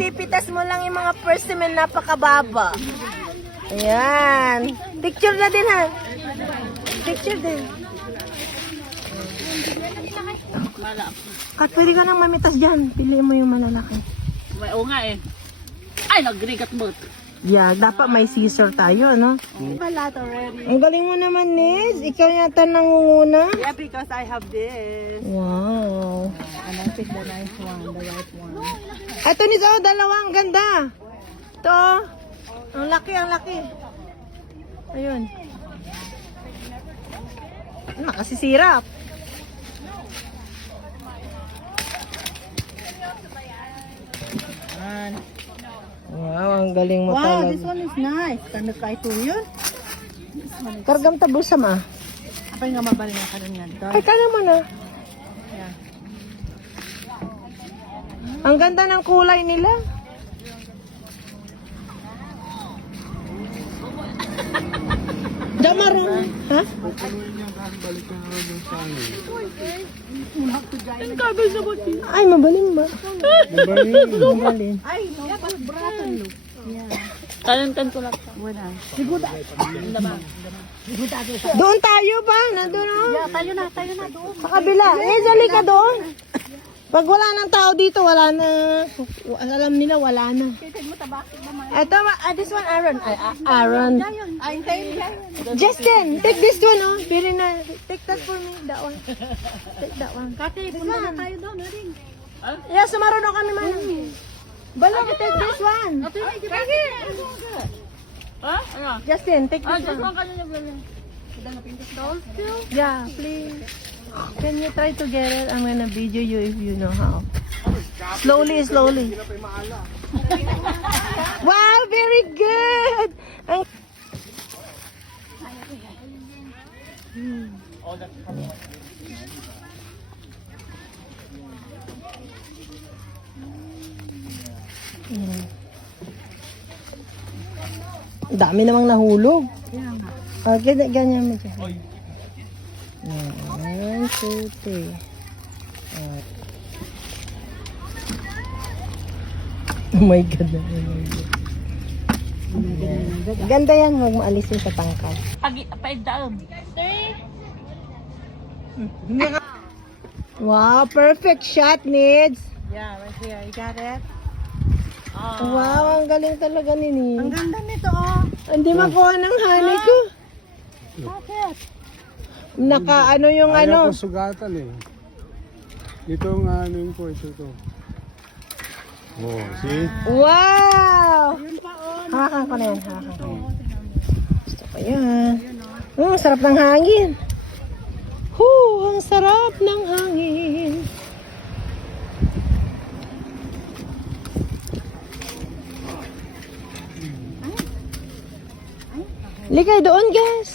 ipipitas mo lang yung mga persimmon, napakababa. Ayan. Picture na din, ha? Picture din. Kat, pwede ka nang mamitas dyan. Piliin mo yung malalaki. Oo nga eh. Ay, nagrigat mo. Yeah, dapat may scissor tayo, no? Balat already. Ang galing mo naman, Niz. Ikaw yata nangunguna. Yeah, because I have this. Wow. And I pick the nice one, the right one. Ito, Niz, oh, dalawang ganda. Ito, oh. Ang laki, ang laki. Ayun. Nakasisirap. Wow, ang galing mo Wow, talaga. this one is nice. Kano ka ito yun? Kargam tabo sa ma. Apa yung mabalik na karon yan? Ay, kaya mo na. Yeah. Ang ganda ng kulay nila. Damarong. Ha? Ay, mabalim ba? Mabalim. Ay, no, pas bratan lo. Yeah. Kalantan ko lang. Wala. Doon tayo ba? Nandun oh. Yeah, tayo na doon. Sa kabila. Dali ka doon. Pag wala nang tao dito, wala na. Alam nila, wala na. Ito, this one, Aaron. Aaron. Ay, tayo. Justin, take this one, oh. Bili na. Take that for me. That one. Take that one. Kati, punta na tayo doon. Ring. Yeah, sumaro na kami man. Balong, take this one. Ha? Ano? Justin, take this Just one. one kanina blala. Yeah, please. Can you try to get it? I'm gonna video you if you know how. Slowly, slowly. Wow, very good. Ang dami namang nahulog. Okay, ganyan mo dyan. 1, 2, 3. Oh my God. Oh my God. Ganda yan, huwag mo alisin sa tangkal. Paigdaam. Wow, perfect shot, Nids. Yeah, right here. You got it? Wow, ang galing talaga ni Ang Nids. ganda nito, oh. Hindi makuha ng honey ko. Bakit? Naka ano yung Ayaw ano. ko sugatan eh. Itong ano yung po, ito to. Oh, see? Wow! Yun pa, oh. Hawakan ko na yan, hawakan ko. Gusto ko yan. Sarap ng hangin. Ang sarap ng hangin. Ligay doon, guys.